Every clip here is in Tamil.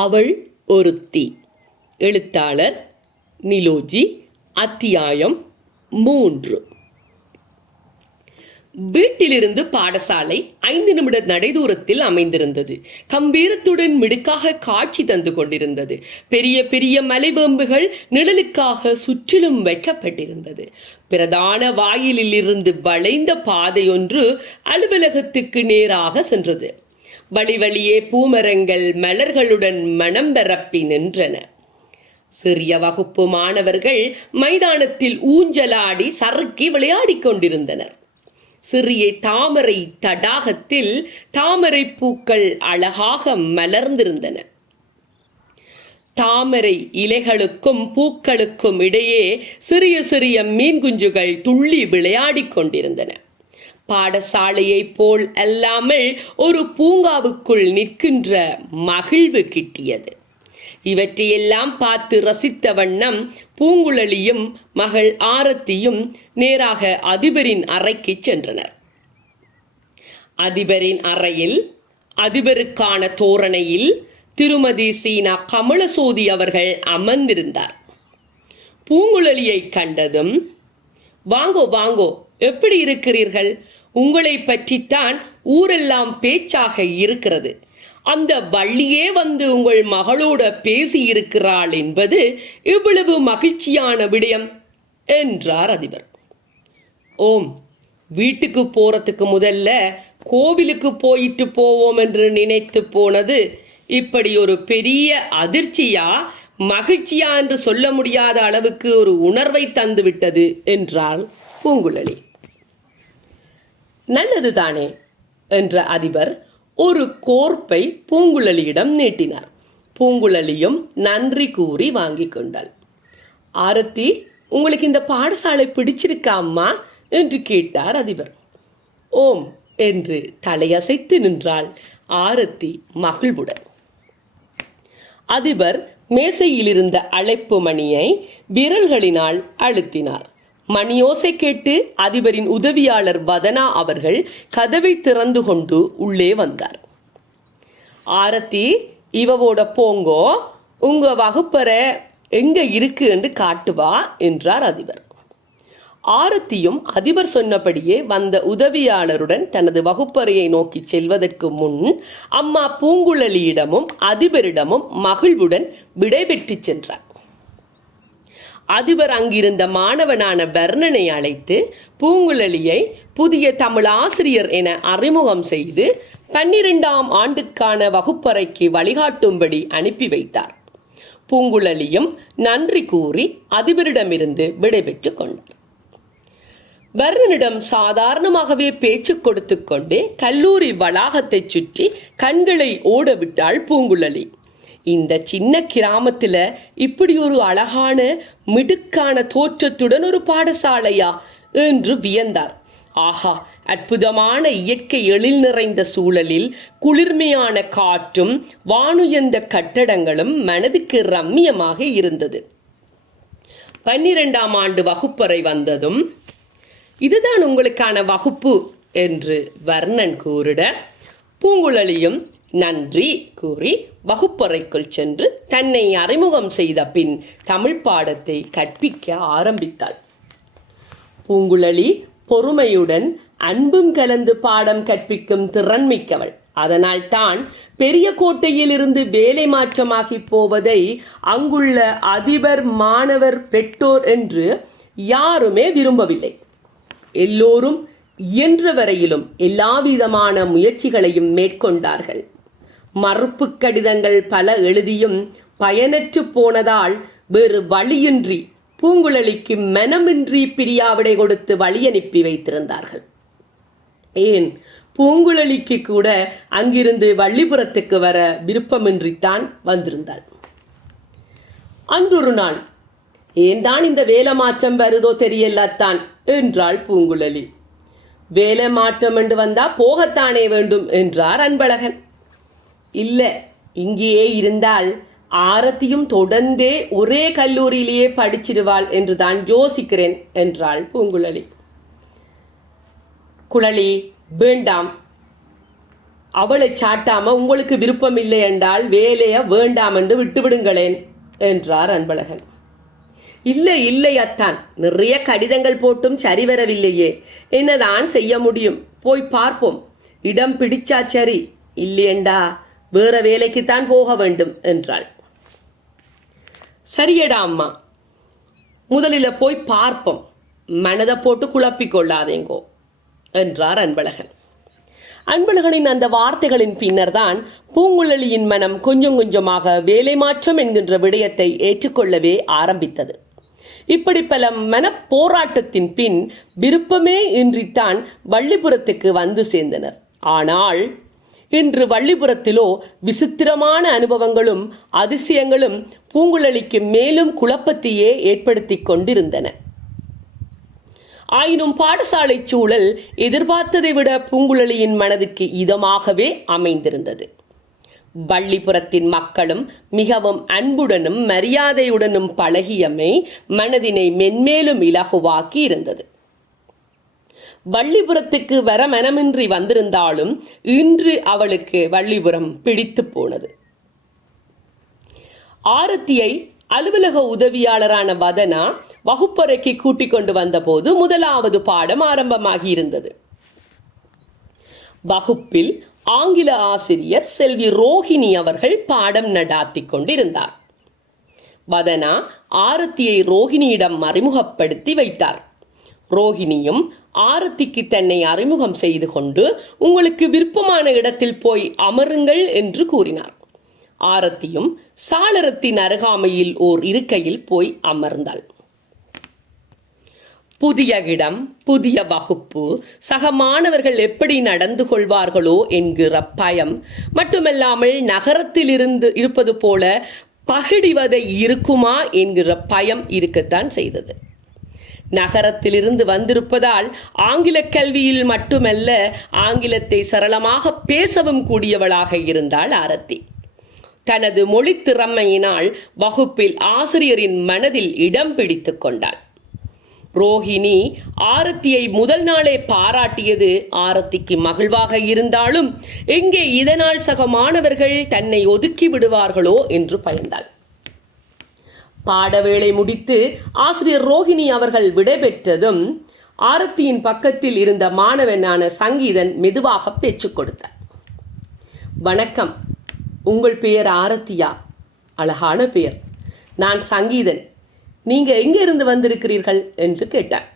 அவள் ஒருத்தி. எழுத்தாளர் நிலோஜி. அத்தியாயம் 3. வீட்டிலிருந்து பாடசாலை 5 நிமிட நடைதூரத்தில் அமைந்திருந்தது. கம்பீரத்துடன் மிடுக்காக காட்சி தந்து கொண்டிருந்தது. பெரிய பெரிய மலைவேம்புகள் நிழலுக்காக சுற்றிலும் வைக்கப்பட்டிருந்தது. பிரதான வாயிலில் இருந்து வளைந்த பாதையொன்று அலுவலகத்துக்கு நேராக சென்றது. வழி வழியே பூமரங்கள் மலர்களுடன் மனம் பரப்பி நின்றன. சிறிய வகுப்பு மாணவர்கள் மைதானத்தில் ஊஞ்சலாடி சறுக்கி விளையாடிக் கொண்டிருந்தனர். சிறிய தாமரை தடாகத்தில் தாமரை பூக்கள் அழகாக மலர்ந்திருந்தன. தாமரை இலைகளுக்கும் பூக்களுக்கும் இடையே சிறிய சிறிய மீன் குஞ்சுகள் துள்ளி விளையாடிக் கொண்டிருந்தன. பாடசாலையை போல் அல்லாமல் ஒரு பூங்காவுக்குள் நிற்கின்ற மகிழ்வு கிட்டியது. இவற்றையெல்லாம் பார்த்து ரசித்த வண்ணம் பூங்குழலியும் மகள் ஆரத்தியும் நேராக அதிபரின் அறைக்கு சென்றனர். அதிபரின் அறையில் அதிபருக்கான தோரணையில் திருமதி சீனா கமலசோதி அவர்கள் அமர்ந்திருந்தார். பூங்குழலியை கண்டதும், வாங்கோ வாங்கோ, எப்படி இருக்கிறீர்கள்? உங்களை பற்றித்தான் ஊரெல்லாம் பேச்சாக இருக்கிறது. அந்த வள்ளியே வந்து உங்கள் மகளோட பேசி இருக்கிறாள் என்பது இவ்வளவு மகிழ்ச்சியான விடயம் என்றார் அதிபர். ஓம், வீட்டுக்கு போறதுக்கு முதல்ல கோவிலுக்கு போயிட்டு போவோம் என்று நினைத்து போனது இப்படி ஒரு பெரிய அதிர்ச்சியா மகிழ்ச்சியா என்று சொல்ல முடியாத அளவுக்கு ஒரு உணர்வை தந்து விட்டது என்றாள் பூங்குழலி. நல்லதுதானே என்ற அதிபர் ஒரு கோர்ப்பை பூங்குழலியிடம் நீட்டினார். பூங்குழலியும் நன்றி கூறி வாங்கி கொண்டாள். ஆரத்தி, உங்களுக்கு இந்த பாடசாலை பிடிச்சிருக்கா அம்மா என்று கேட்டார் அதிபர். ஓம் என்று தலையசைத்து நின்றாள் ஆரத்தி மகிழ்வுடன். அதிபர் மேசையிலிருந்த அழைப்பு மணியை விரல்களினால் அழுத்தினார். மணியோசை கேட்டு அதிபரின் உதவியாளர் வதனா அவர்கள் கதவை திறந்து கொண்டு உள்ளே வந்தார். ஆரத்தி, இவவோட போங்கோ, உங்க வகுப்பறை எங்க இருக்கு என்று காட்டுவா என்றார் அதிபர். ஆரத்தியும் அதிபர் சொன்னபடியே வந்த உதவியாளருடன் தனது வகுப்பறையை நோக்கி செல்வதற்கு முன் அம்மா பூங்குழலியிடமும் அதிபரிடமும் மகிழ்வுடன் விடைபெற்று சென்றார். அதிபர் அங்கிருந்த மாணவனான வர்ணனை அழைத்து பூங்குழலியை புதிய தமிழ் ஆசிரியர் என அறிமுகம் செய்து 12ஆம் ஆண்டுக்கான வகுப்பறைக்கு வழிகாட்டும்படி அனுப்பி வைத்தார். பூங்குழலியும் நன்றி கூறி அதிபரிடமிருந்து விடைபெற்று கொண்டார். வர்ணனிடம் சாதாரணமாகவே பேச்சு கொடுத்து கொண்டே கல்லூரி வளாகத்தை சுற்றி கண்களை ஓடவிட்டாள் பூங்குழலி. இந்த சின்ன கிராமத்துல இப்படி ஒரு அழகான மிடுக்கான தோற்றத்துடன் ஒரு பாடசாலையா என்று வியந்தார். ஆஹா, அற்புதமான இயற்கை எழில் நிறைந்த சூழலில் குளிர்மையான காற்றும் வானுயர்ந்த கட்டடங்களும் மனதுக்கு ரம்மியமாக இருந்தது. 12ஆம் ஆண்டு வகுப்பறை வந்ததும், இதுதான் உங்களுக்கான வகுப்பு என்று வர்ணன் கூறிட பூங்குழலியும் நன்றி கூறி வகுப்பறைக்குள் சென்று தன்னை அறிமுகம் செய்த பின் தமிழ் பாடத்தை கற்பிக்க ஆரம்பித்தாள். பூங்குழலி பொறுமையுடன் அன்பும் கலந்து பாடம் கற்பிக்கும் திறன் மிக்கவள். அதனால் தான் பெரிய கோட்டையில் இருந்து வேலை மாற்றமாகி போவதை அங்குள்ள அதிபர், மாணவர், பெற்றோர் என்று யாருமே விரும்பவில்லை. எல்லோரும் இயன்ற வரையிலும் எல்லாவிதமான முயற்சிகளையும் மேற்கொண்டார்கள். மறுப்பு கடிதங்கள் பல எழுதியும் பயனற்று போனதால் வேறு வழியின்றி பூங்குழலிக்கு மனமின்றி பிரியாவிடை கொடுத்து வழி அனுப்பி வைத்திருந்தார்கள். ஏன், பூங்குழலிக்கு கூட அங்கிருந்து வள்ளிபுரத்துக்கு வர விருப்பமின்றித்தான் வந்திருந்தாள். அன்றொரு நாள், ஏன் தான் இந்த வேலை மாற்றம் வருதோ தெரியலத்தான் என்றாள் பூங்குழலி. வேலை மாற்றம் என்று வந்தா போகத்தானே வேண்டும் என்றார் அன்பழகன். இல்ல, இங்கேயே இருந்தால் ஆரத்தியும் தொடர்ந்தே ஒரே கல்லூரியிலேயே படிச்சிடுவாள் என்று தான் யோசிக்கிறேன் என்றாள் பூங்குழலி. குழலி, வேண்டாம், அவளை சாட்டாம உங்களுக்கு விருப்பம் இல்லை என்றால் வேலைய வேண்டாம் என்று விட்டுவிடுங்களேன் என்றார் அன்பழகன். இல்லை இல்லை அத்தான், நிறைய கடிதங்கள் போட்டும் சரிவரவில்லையே, என்னதான் செய்ய முடியும், போய் பார்ப்போம், இடம் பிடிச்சா சரி, இல்லையண்டா வேற வேலைக்குத்தான் போக வேண்டும் என்றாள். சரியடா அம்மா, முதலில் போய் பார்ப்போம், மனதை போட்டு குழப்பிக் கொள்ளாதேங்கோ என்றார் அன்பழகன். அன்பழகனின் அந்த வார்த்தைகளின் பின்னர் தான் பூங்குழலியின் மனம் கொஞ்சம் கொஞ்சமாக வேலை மாற்றம் என்கின்ற விடயத்தை ஏற்றுக்கொள்ளவே ஆரம்பித்தது. இப்படி பல மனப்போராட்டத்தின் பின் விருப்பமே இன்றித்தான் வள்ளிபுரத்துக்கு வந்து சேர்ந்தனர். ஆனால் இன்று வள்ளிபுரத்திலோ விசித்திரமான அனுபவங்களும் அதிசயங்களும் பூங்குழலிக்கு மேலும் குழப்பத்தையே ஏற்படுத்தி கொண்டிருந்தன. ஆயினும் பாடசாலை சூழல் எதிர்பார்த்ததை விட பூங்குழலியின் மனதிற்கு இதமாகவே அமைந்திருந்தது. வள்ளிபுரத்தின் மக்களும் மிகவும் அன்புடனும் மரியாதையுடனும் பழகியமை மனதினை மென்மேலும் இலகுவாக்கி இருந்தது. வள்ளிபுரத்துக்கு வர மனமின்றி வந்திருந்தாலும் இன்று அவளுக்கு வள்ளிபுரம் பிடித்து போனது. ஆரத்தியை அலுவலக உதவியாளரான வதனா வகுப்பறைக்கு கூட்டிக் கொண்டு வந்தபோது முதலாவது பாடம் ஆரம்பமாகி இருந்தது. வகுப்பில் ஆங்கில ஆசிரியர் செல்வி ரோஹிணி அவர்கள் பாடம் நடாத்தி கொண்டிருந்தார். வதனா ஆரத்தியை ரோஹிணியிடம் அறிமுகப்படுத்தி வைத்தார். ரோஹிணியும் ஆரத்திக்கு தன்னை அறிமுகம் செய்து கொண்டு உங்களுக்கு விருப்பமான இடத்தில் போய் அமருங்கள் என்று கூறினார். ஆரத்தியும் சாளரத்தின் அருகாமையில் ஓர் இருக்கையில் போய் அமர்ந்தாள். புதிய இடம், புதிய வகுப்பு, சக மாணவர்கள் எப்படி நடந்து கொள்வார்களோ என்கிற பயம் மட்டுமல்லாமல் நகரத்தில் இருப்பது போல பகிடிவதை இருக்குமா என்கிற பயம் இருக்கத்தான் செய்தது. நகரத்திலிருந்து வந்திருப்பதால் ஆங்கில கல்வியில் மட்டுமல்ல, ஆங்கிலத்தை சரளமாக பேசவும் கூடியவளாக இருந்தாள் ஆரத்தி. தனது மொழி திறமையினால் வகுப்பில் ஆசிரியரின் மனதில் இடம் பிடித்து கொண்டாள். ரோஹிணி ஆரத்தியை முதல் நாளே பாராட்டியது ஆரத்திக்கு மகிழ்வாக இருந்தாலும் எங்கே இதனால் சக மாணவர்கள் தன்னை ஒதுக்கி விடுவார்களோ என்று பயந்தாள். பாடவேளை முடித்து ஆசிரியர் ரோஹிணி அவர்கள் விடைபெற்றதும் ஆரத்தியின் பக்கத்தில் இருந்த மாணவனான சங்கீதன் மெதுவாக பேச்சு கொடுத்தார். வணக்கம், உங்கள் பெயர் ஆரத்தியா? அழகான பெயர். நான் சங்கீதன். நீங்க எங்கே இருந்து வந்திருக்கிறீர்கள் என்று கேட்டார்.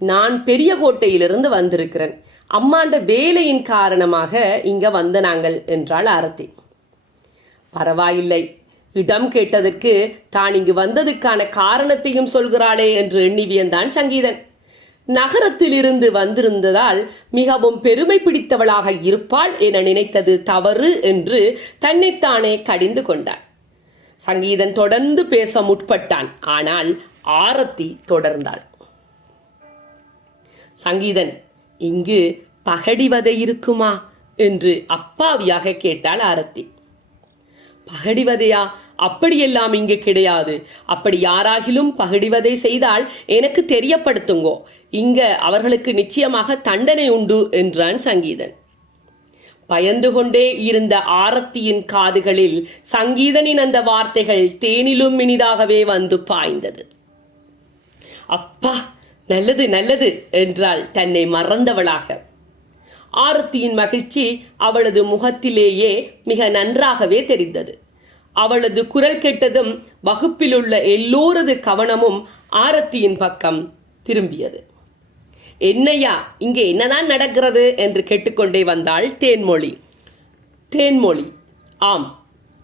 நான் பெரிய கோட்டையிலிருந்து வந்திருக்கிறேன். அம்மாண்ட வேலையின் காரணமாக இங்க வந்த நாங்கள் என்றாள் ஆரத்தி. பரவாயில்லை, இடம் கேட்டதற்கு தான் இங்கு வந்ததுக்கான காரணத்தையும் சொல்கிறாளே என்று எண்ணி வியந்தான் சங்கீதன். நகரத்தில் இருந்து வந்திருந்ததால் மிகவும் பெருமை பிடித்தவளாக இருப்பாள் என நினைத்தது தவறு என்று தன்னைத்தானே கடிந்து கொண்டான். சங்கீதன் தொடர்ந்து பேச முற்பட்டான். ஆனால் ஆரத்தி தொடர்ந்தாள். சங்கீதன், இங்கு பகடிவதை இருக்குமா என்று அப்பாவியாக கேட்டாள் ஆரத்தி. பகடிவதையா? அப்படியெல்லாம் இங்கு கிடையாது. அப்படி யாராகிலும் பகடிவதை செய்தால் எனக்கு தெரியப்படுத்துங்கோ. இங்க அவர்களுக்கு நிச்சயமாக தண்டனை உண்டு என்றான் சங்கீதன். பயந்து கொண்டே இருந்த ஆரத்தியின் காதுகளில் சங்கீதனின் அந்த வார்த்தைகள் தேனிலும் இனிதாகவே வந்து பாய்ந்தது. அப்பா, நல்லது நல்லது என்றாள் தன்னை மறந்தவளாக. ஆரத்தியின் மகிழ்ச்சி அவளது முகத்திலேயே மிக நன்றாகவே தெரிந்தது. அவளது குரல் கேட்டதும் வகுப்பிலுள்ள எல்லோரது கவனமும் ஆரத்தியின் பக்கம் திரும்பியது. என்னையா, இங்கே என்னதான் நடக்கிறது என்று கேட்டுக்கொண்டே வந்தாள் தேன்மொழி. தேன்மொழி, ஆம்,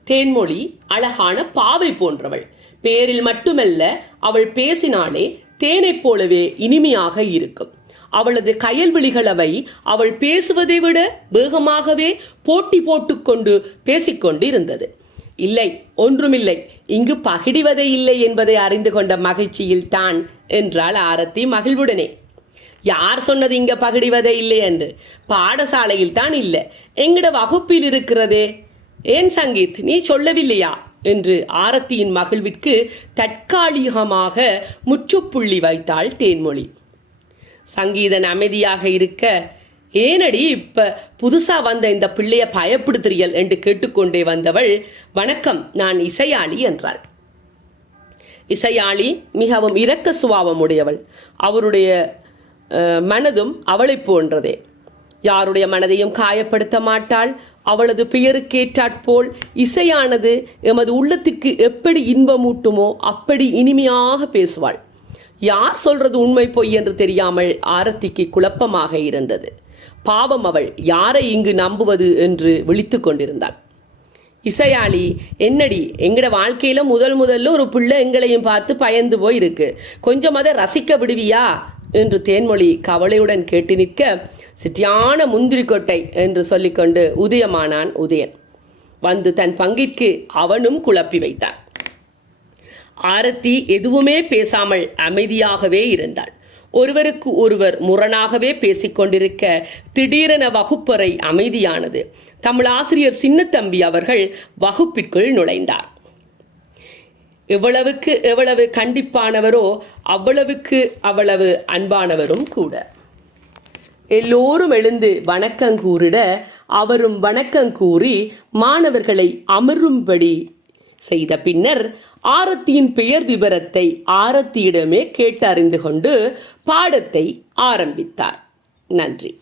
தேன்மொழி அழகான பாவை போன்றவள். பேரில் மட்டுமல்ல, அவள் பேசினாலே தேனைப் போலவே இனிமையாக இருக்கும். அவளது கயல்விழிகளவை அவள் பேசுவதை விட வேகமாகவே போட்டி போட்டுக்கொண்டு பேசிக்கொண்டு இருந்தது. இல்லை, ஒன்றுமில்லை, இங்கு பகிடிவதை இல்லை என்பதை அறிந்து கொண்ட மகிழ்ச்சியில் தான் என்றாள் ஆரத்தி மகிழ்வுடனே. யார் சொன்னது இங்க பகிடிவதை இல்லை என்று? பாடசாலையில் தான் இல்லை, எங்கட வகுப்பில் இருக்கிறதே. ஏன் சங்கீத், நீ சொல்லவில்லையா என்று ஆரத்தியின் மகிழ்விற்கு தற்காலிகமாக முற்றுப்புள்ளி வைத்தாள் தேன்மொழி. சங்கீதன் அமைதியாக இருக்க, ஏனடி இப்ப புதுசா வந்த இந்த பிள்ளைய பயப்படுத்துறியல் என்று கேட்டுக்கொண்டே வந்தவள், வணக்கம், நான் இசையாளி என்றாள். இசையாளி மிகவும் இரக்க சுபாவம் உடையவள். அவருடைய மனதும் அவளை போன்றதே. யாருடைய மனதையும் காயப்படுத்த மாட்டாள். அவளது பெயருக்கேற்றாற்போல் இசையானது எமது உள்ளத்திற்கு எப்படி இன்பமூட்டுமோ அப்படி இனிமையாக பேசுவாள். யார் சொல்றது உண்மை பொய் என்று தெரியாமல் ஆரத்திக்கு குழப்பமாக இருந்தது. பாவம், அவள் யாரை இங்கு நம்புவது என்று விழித்து கொண்டிருந்தாள். இசையாளி, என்னடி, எங்கட வாழ்க்கையில முதல்ல ஒரு பிள்ளை எங்களையும் பார்த்து பயந்து போய் இருக்கு, கொஞ்சம் அதை ரசிக்க விடுவியா என்று தேன்மொழி கவலையுடன் கேட்டு நிற்க, சிட்டியான முந்திரி கொட்டை என்று சொல்லிக்கொண்டு உதயமானான் உதயன். வந்து தன் பங்கிற்கு அவனும் குழப்பி வைத்தான். ஆரத்தி எதுவுமே பேசாமல் அமைதியாகவே இருந்தாள். ஒருவருக்கு ஒருவர் முரணாகவே பேசிக்கொண்டிருக்க திடீரென வகுப்பறை அமைதியானது. தமிழாசிரியர் சின்னத்தம்பி அவர்கள் வகுப்பிற்குள் நுழைந்தார். எவ்வளவுக்கு எவ்வளவு கண்டிப்பானவரோ அவ்வளவுக்கு அவ்வளவு அன்பானவரும் கூட. எல்லோரும் எழுந்து வணக்கம் கூறிட அவரும் வணக்கம் கூறி மாணவர்களை அமரும்படி செய்த பின்னர் ஆரத்தியின் பெயர் விவரத்தை ஆரத்தியிடமே கேட்டறிந்து கொண்டு பாடத்தை ஆரம்பித்தார். நன்றி.